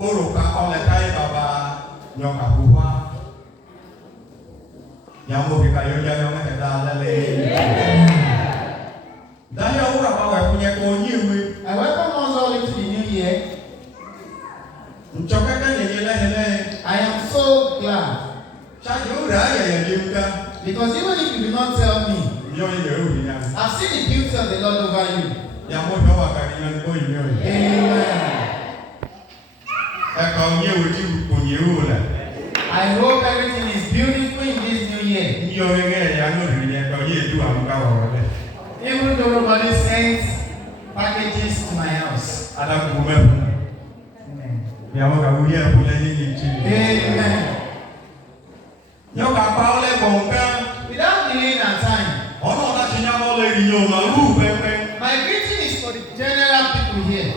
Oroka oletai baba nyoka buwa. Nyamu bika yoya nyonga kedalele. Daya ura bawa punya konyiwe. I welcome us all into the new year. I am so glad. Because even if you do not tell me, I've seen the beauty of the Lord over you. Amen. I hope everything is beautiful in this new year. Even though nobody sends packages to my house. Amen. Amen. Without delaying our time, my greeting is for the general people here.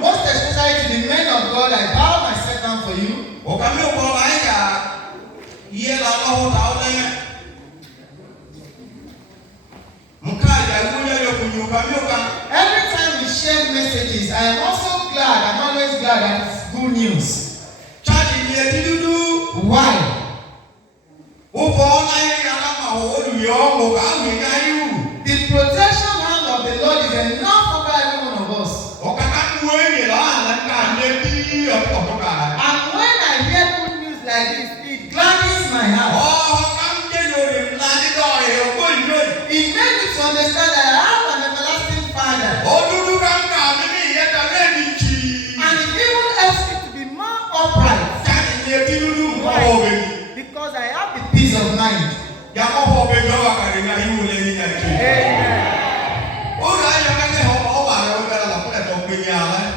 Most especially to the men of God, I bow myself down for you. Every time we share messages, I am also glad, I'm always glad that it's good news. Why? The protection hand of the Lord is enough over every one of us. And when I hear good news like this, it gladdens my heart. It makes me to understand that I have an everlasting Father. And it even helps me to be more upright. Because I have the peace of mind.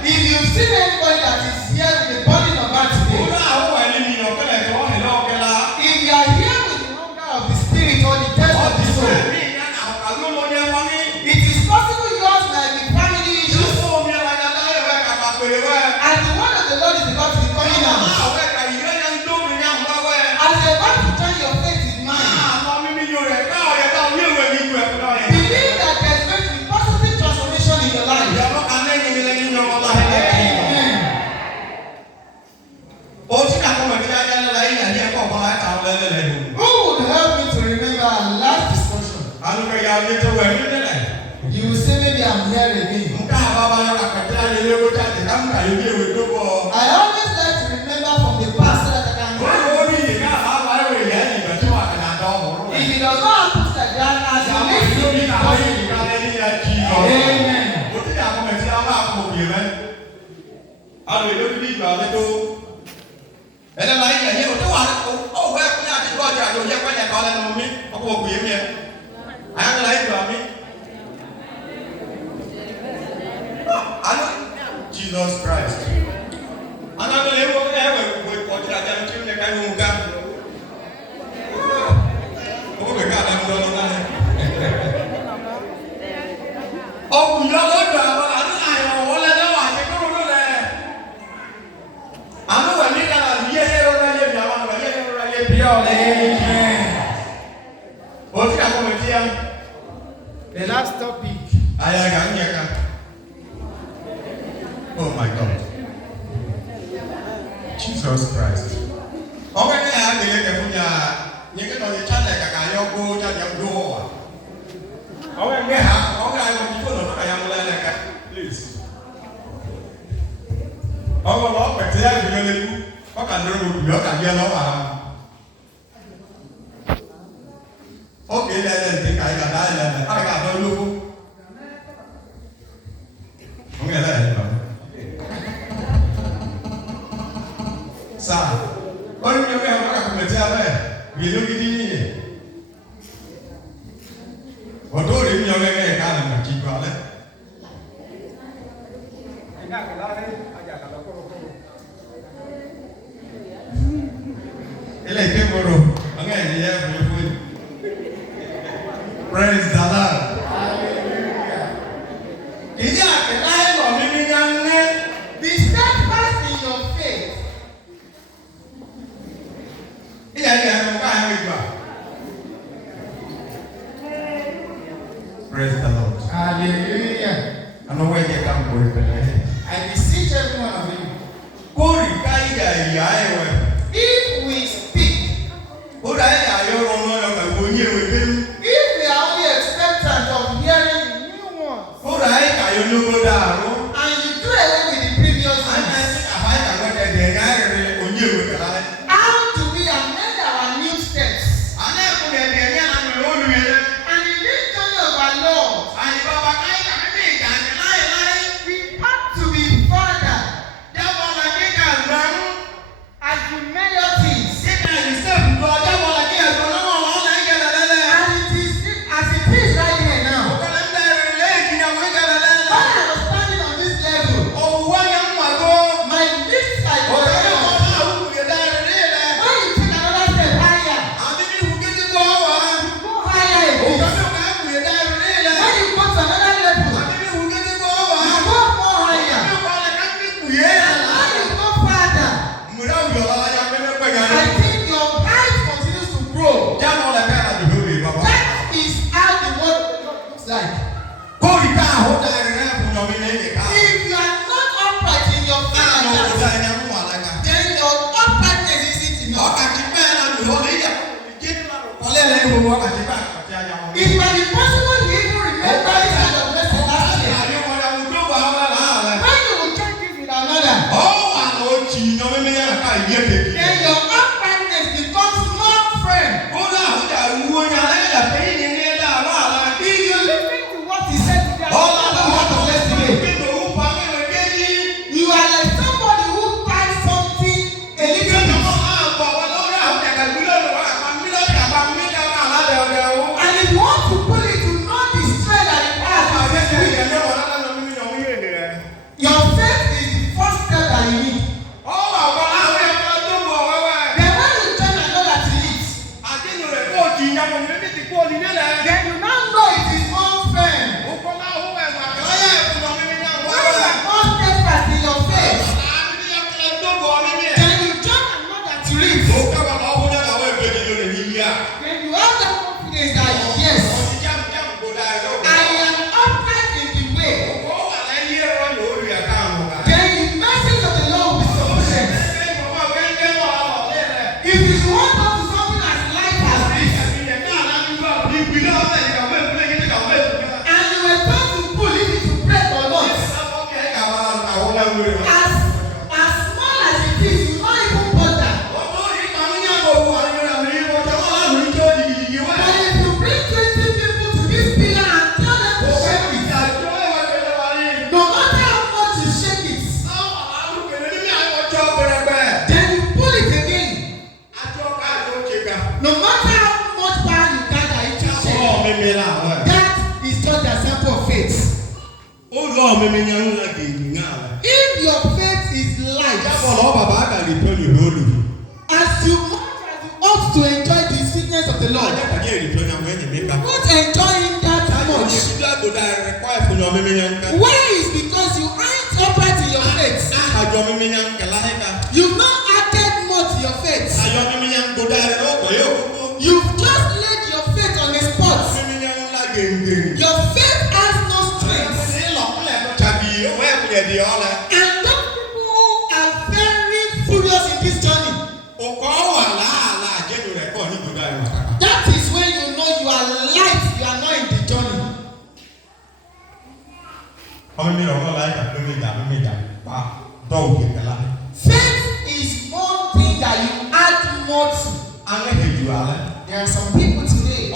If you've seen anybody that is here with the burden of heart today, if you are here with the hunger of the spirit or the thirst of the soul, it is possible yours might be family issues. As the word of the Lord is about to be coming out, as you're about to join your faith with mine, believe that there's going to be positive transformation in your life. Who would help me to remember our last discussion? You will say maybe I'm here again. I always like to remember from the past so that I can go. If it does not happen that God has to be possible. Amen. Jesus Christ. The last topic. Oh my God. Jesus Christ. Please. Okay, then think I got that. I got no look. Okay, then. Sa, orang yang orang akan berjaya, bila begini, waktu ini yang orang kan macam mana? Ini kemuru, angin dia boleh. Praise the Lord. Hallelujah. Ini akan be steadfast in your faith. Praise the Lord. Hallelujah. Ano we get come with it. I beseech every one of you. Kori kai ya ewe. If we speak, Ora ya yo no no ka bonye we dem. if we are only expectant of hearing new ones, Ora ka yo no go daro. and you do away with the previous ones, how do we amend our new steps? And in this journey of our Lord, we have to be further as we measure things. And it is as it is right here now. When I was standing on this level, my lips are going on. When you take another step higher, you go higher again. When you go to another level, you go more higher. And when you go further, I think your height continues to grow. That is how the world looks like. If you are not upright in your faith, then your uprightness isn't enough. It might be possible you even remember this kind of message last year. When you will check this with another, then your uprightness becomes more firm. If you listen to what he said today, you are like somebody who ties something a little bit. And if you want to pull it, to not the strength that it has. Your faith is the first step that you need. Then when you join another to it, then you now know it is more firm. When you are more steadfast in your faith, then you join another to it. Then you have that confidence that yes, I am upright in the way. Then the message of the Lord will be sufficient. If you want to do something as light as this, and you were told to pull it to break or not, as small as it is, you not even bother. But if you bring 20 people to this pillar and tell them to shake it, no matter how much you shake it, then you pull it again. No matter how much power you gather, it will shake. That is just the example of faith. If your faith is light, as you ought to enjoy the sweetness of the Lord, not enjoying that much. Why is because you aren't upright in your faith. You've not added more to your faith. You've just laid your faith on a spot. Your faith has no strength. And those people are very furious in this journey. That is when you know you are light, you are not in the journey. Faith is one thing that you add more to. There are some people today.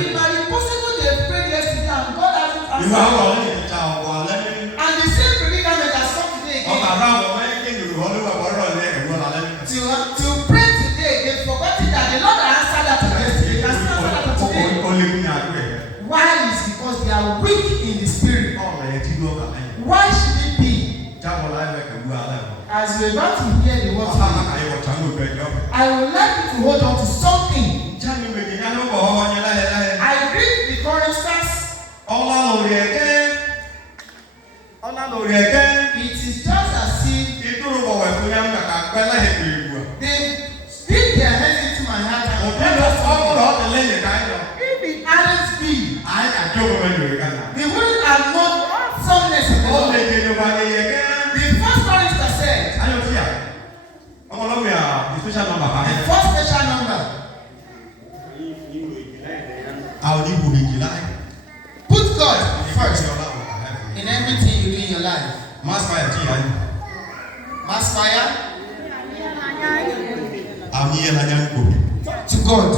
It might be possible they prayed yesterday and God hasn't answered. And the same predicament has come today again. To pray today, they've forgotten that the Lord has answered that yesterday. He has not answered that today. Why? Is because they are weak in the spirit. Why should it be? As you're about to hear the word today, I would like you to hold on to something. I read the choristers. It is just as if they stick their heads into my hand and if it hadn't been, they wouldn't have known Put God first in everything you do in your life. Mass fire. To God.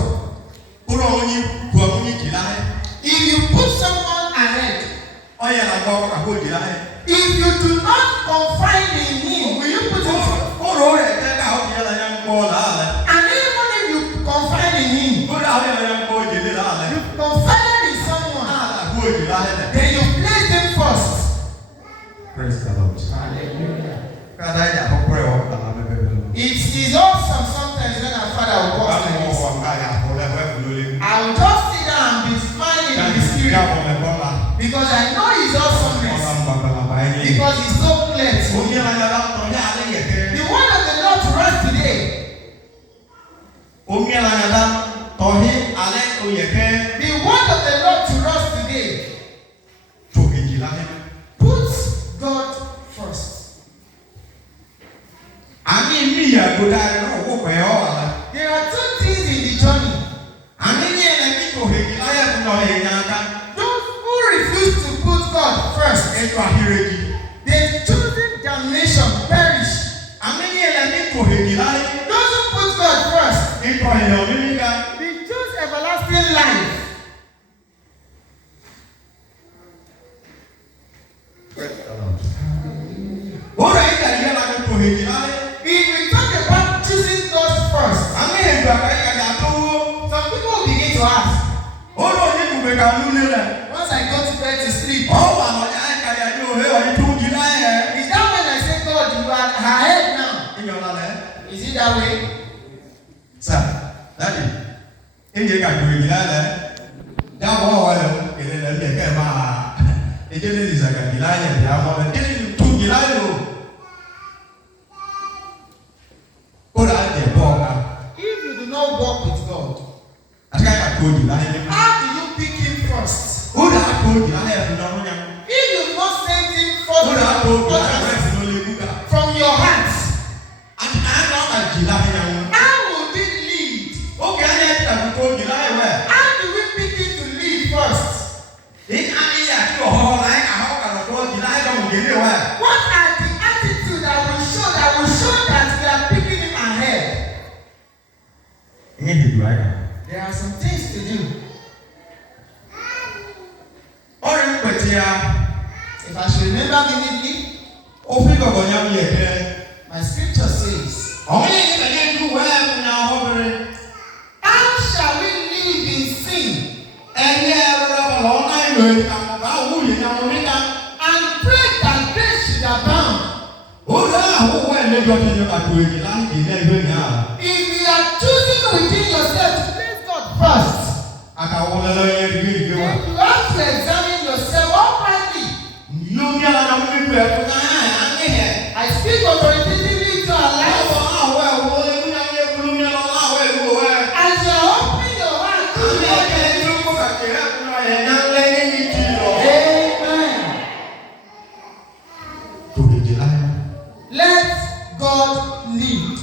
If you put someone ahead, if you do not confide in him, will you put him first? And even if you confide in him, you confide in someone, then you place them first. Praise the Lord. Hallelujah. It is awesome sometimes when our Father will come like this. I will just sit down and be smiling in the spirit because I know His awesomeness. Because He's so clear to me. The word of the Lord to us today. The word of the Lord to us today. Put God first. There are two things in the journey. Those who refuse to put God first, they've chosen damnation, perish. Those who put God first, they choose everlasting life. If we talk about choosing God first, some people will begin to ask, once I go to bed to sleep, is that when I say God, you are ahead now? Is it that way? Sir, Daddy, if you can do it, that one, it is like a Gilaya, the other, and getting two Gilaya. If you do not walk with God, how do you pick Him first? If you not send Him first from your heart, how will it lead? How do we pick Him to lead first? What are the attitudes that will show that we are picking Him ahead? There are some things to do. If I should remember vividly, my scripture says, how shall we live in sin and pray that grace should abound? If you are choosing within yourself to place God first, then you have to examine yourself uprightly. I speak authoritatively to our lives. As you are opening your heart to Amen. Let God lead.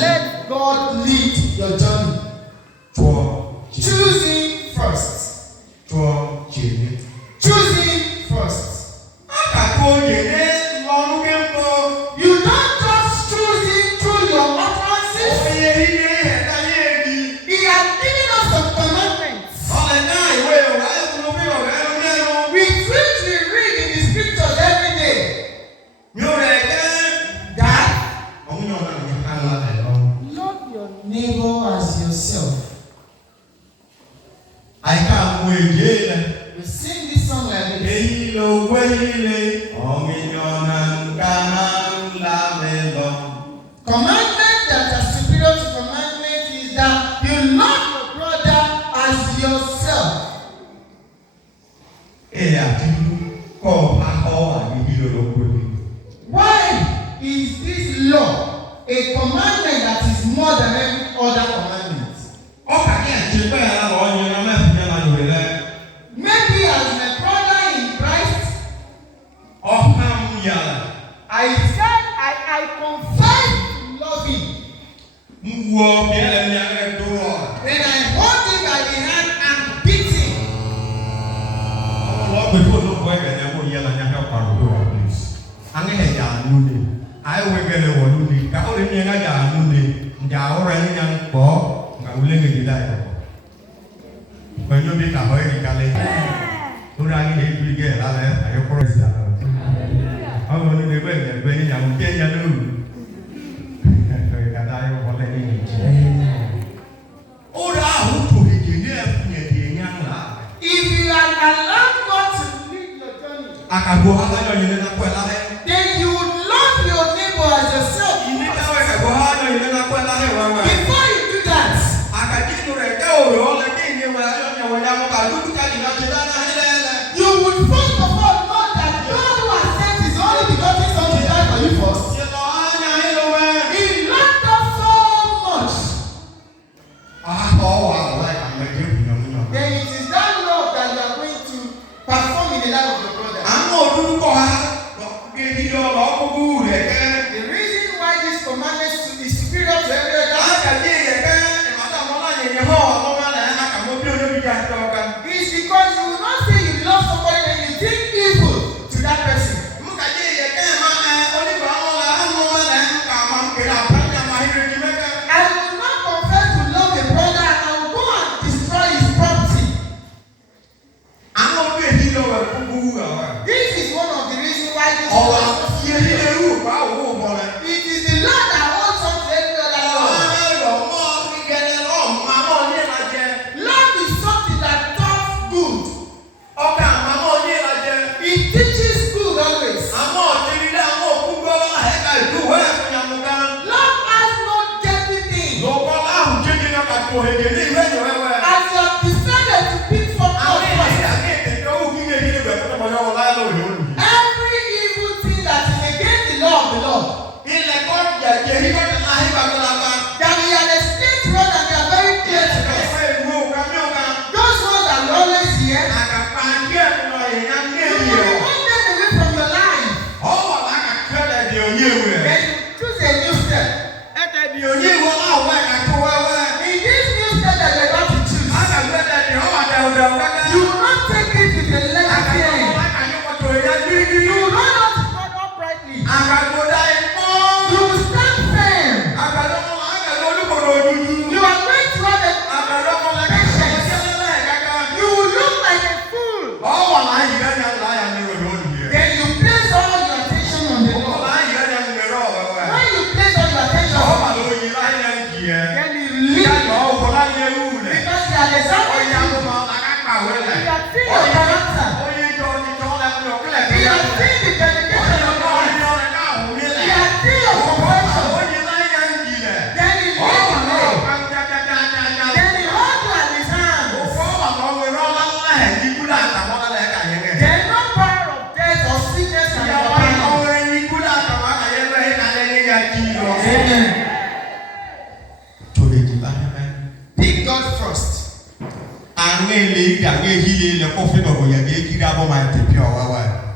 Let God lead your journey. Choosing first. Choosing first. You don't just choose it through your utterances. He has given us some commandments, which we read in the scriptures every day. That love your neighbor as yourself. before no boy and I will yell and I help our please. I'm going to have Nuni. I will get a Nuni. Kaoli Nina Nuni. Yao Rani and Bob. I will let you die. When you be a hurry, Kali. Who rang in to get I have forest. I will be when I'm getting a new. If you are allowed God to lead your journey, then you would love your neighbor as yourself. Before you do that, you would first of all know that God who has sent His only begotten Son to die for you first. He loved us so much. Then it is that love that you are going to perform in the life of your brother. The reason why this commandment is superior to every other is because you will not say you love somebody and you think evil to that person. I will not confess to love a brother and I will go and destroy his property. This is one of the reasons why this it is the Lord that holds on to every other law. Love is something that does good. It teaches good always. Love has no dirty thing. As you have decided to pick from God first, every evil thing that is against the law of the Lord, that we are the state road and they are very clear to us. Those ones that we always hear, you will remove them away from your life. Then you choose a new step. In this new step that you are about to choose, you will not take it with a left hand. You will run out to God uprightly. You will stand firm. You are going to have a patience. You will look like a fool. Then you place all your attention on the Lord. When you place all your attention on the Lord, then you leave because you are the example. You are seeing your character. You are seeing the dedication of God. You are seeing your compassion. Then he leads you. Then he holds you at his hand. Then no power of death or sickness can overcome you. Amen. Pick God first.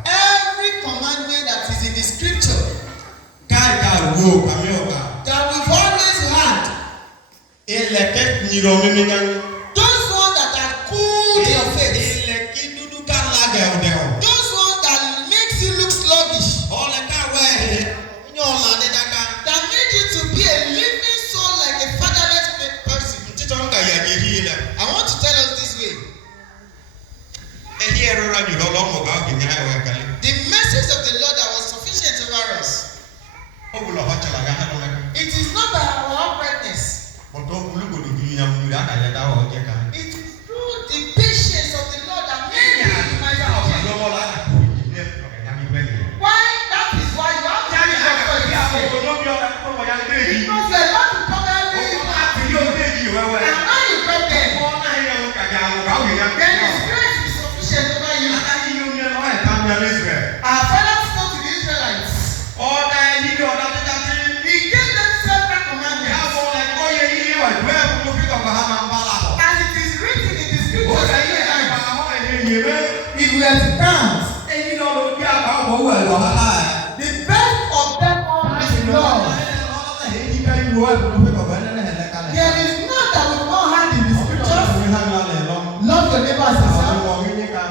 Every Commandment that is in the scripture that we've always had, those ones that are cool to your face, those ones that makes you look sluggish, that make you to be a living soul like a fatherless person. I want to tell us this way. The message of the Lord that was sufficient over us. It is not by our uprightness. It is through the patience of the Lord that made you in my life. Why? That is why you have to be because you are about to come every and now you come there. Then His grace is sufficient over you. Our fathers spoke to the Israelites. He gave them several commandments. As it is written in the scriptures, if we are to count, the best of them all is love. There is none that will not have in the scriptures. Love your neighbor as yourself.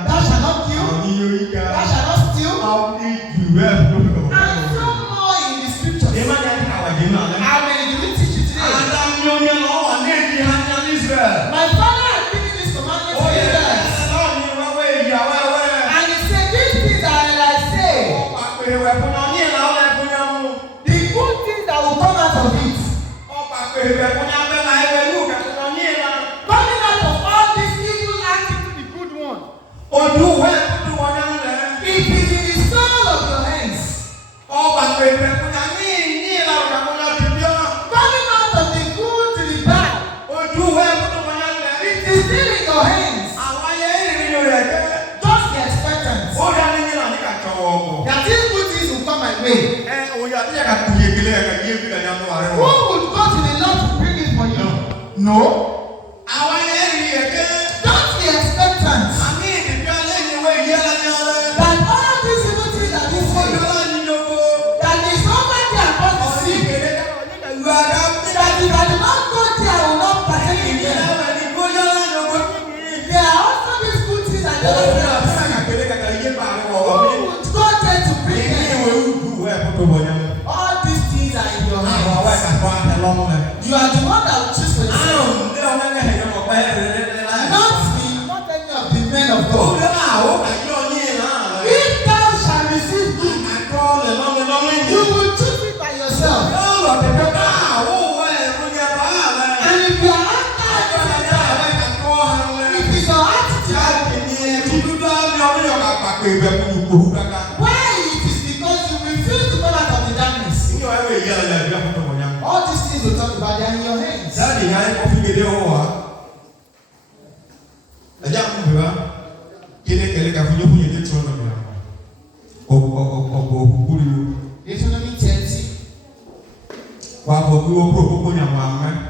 Thou shalt not kill. would go to the Lord to bring it for you? No. Don't be expectant that all these evil things that you see, that is over there upon the sea, that if I do not go there, I will not partake in them. There are also these good things I never see. Who would go there to bring them? All these things are in your hands. You are the one that will choose for yourself. Not me, not any of the men of God. If thou shalt receive good, you will choose it by yourself. And if you are after it is your attitude. Why it is because you refuse to come out of the darkness. All these things we talk about, they are in your hands. Deuteronomy 30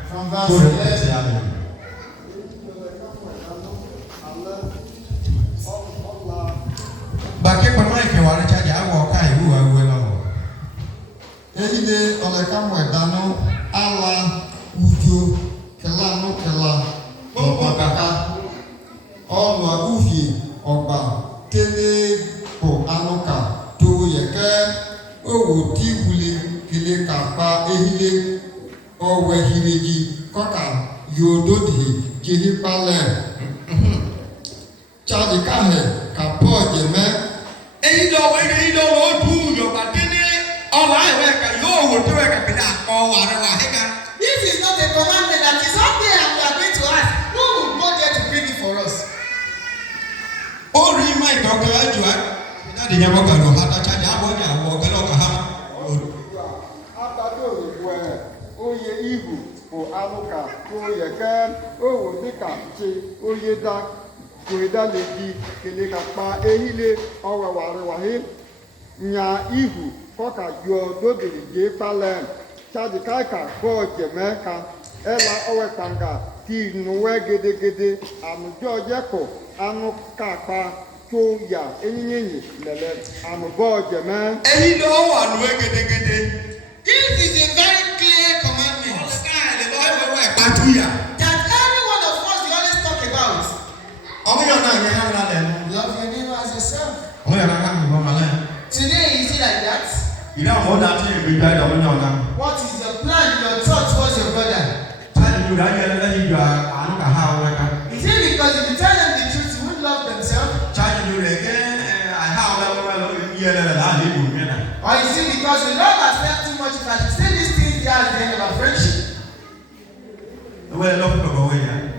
from verse 11. Ehide olekamu edanu ala ujo kelanu kela ọgbàkàkà ọnà ufie ọgbà tẹlẹ kò anuka tó yẹkẹ owó tí wuli kele kapa ehile ọwẹ hireji kọka yododi jehi palẹ tsadzi kahẹ kapọ jẹmẹ. This is not a commandment that is up there and we are going to ask. Who will go there to bring it for us? Oye ihu bụ anụka ka oye kee owo dịka chi oye da goida leji kele ka kpa ehile ọwẹwàrịwàhị nya ihu kọka yọ dobiri je palen chadikaika kọ jẹmẹ ka ẹla ọwẹkpanga ti nuwẹ gedegede àmùjọ jẹkọ anụ kakpa tó ya enyinyenyi lẹlẹ àmùbọ jẹmẹ. Ehile ọwọ ànúwẹ gedegede. This is a very clear commandment that every one of us we always talk about. Love your neighbor as yourself. Today is it like that? What is your plan, your thought towards your brother? Is it because if you tell them the truth, you won't love themselves? Or is it because we love ourselves too much that we say these things there at the end of our friendship?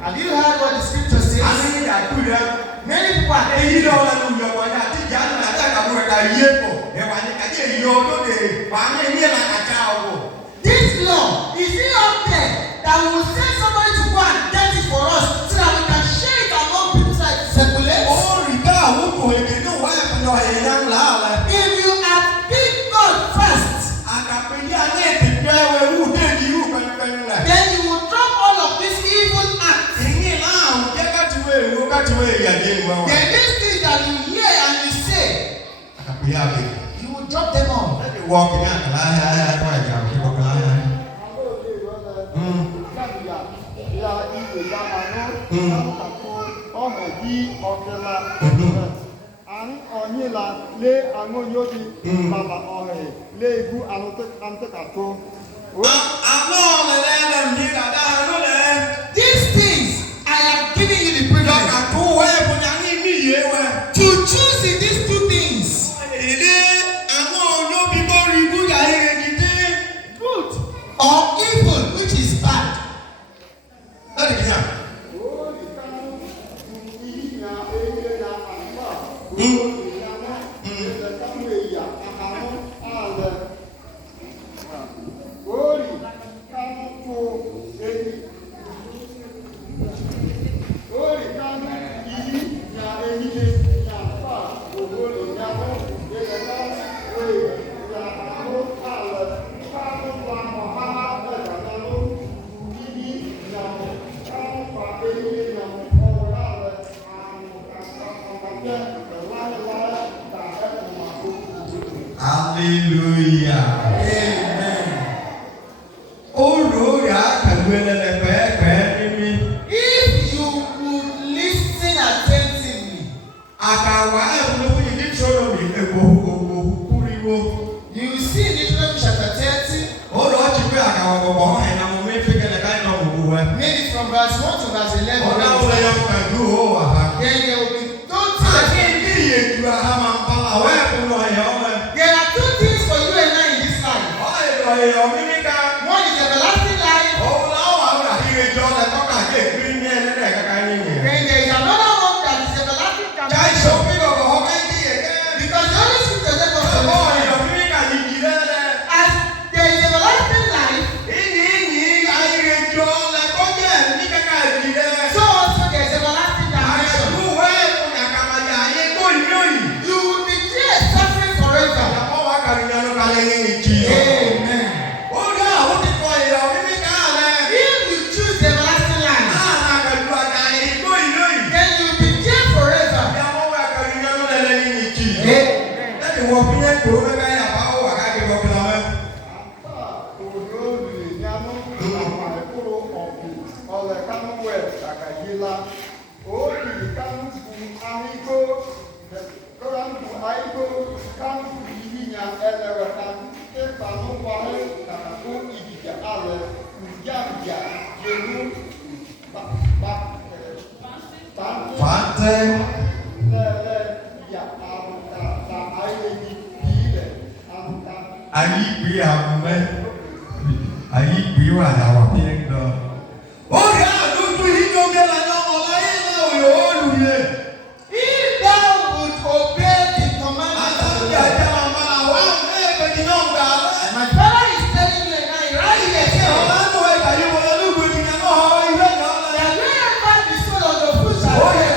Have you heard what the scripture says? Many people are this law, is it up there that we will send somebody to go and get it for us so that we can share it among people so that it circulates? If you have big God first, then you will drop all of these evil acts. Then these things that you hear and you say, you will drop them all. These things I have given you the privilege to choose in these two things. Good or evil, which is bad. Hallelujah. Amen. Oh, yeah, can we let the prayer? If you would listen attentively, you will see in Deuteronomy chapter 30, maybe from verse 1 to verse 11. Then there will be there are two things for you and I in this life. One is everlasting life. Then there is another one that is everlasting damnation. Because the Holy Scripture tells us as there is everlasting life, so also there is everlasting damnation. You will be there suffering forever. Amen. If you choose the everlasting life, then you will be there forever. If thou would obey the commandments of the Lord, my father is telling you and I right here that wherever the soul of your foot shall tread,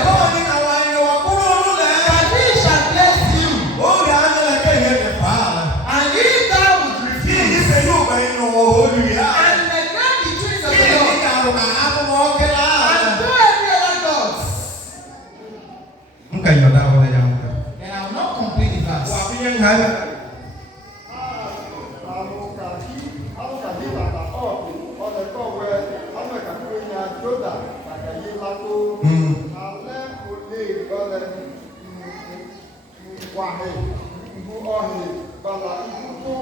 that he shall bless you. And if thou would refuse and neglect the things of the Lord and do every other gods, then I will not complete the verse. Wahai, ibu ohi, bala ibu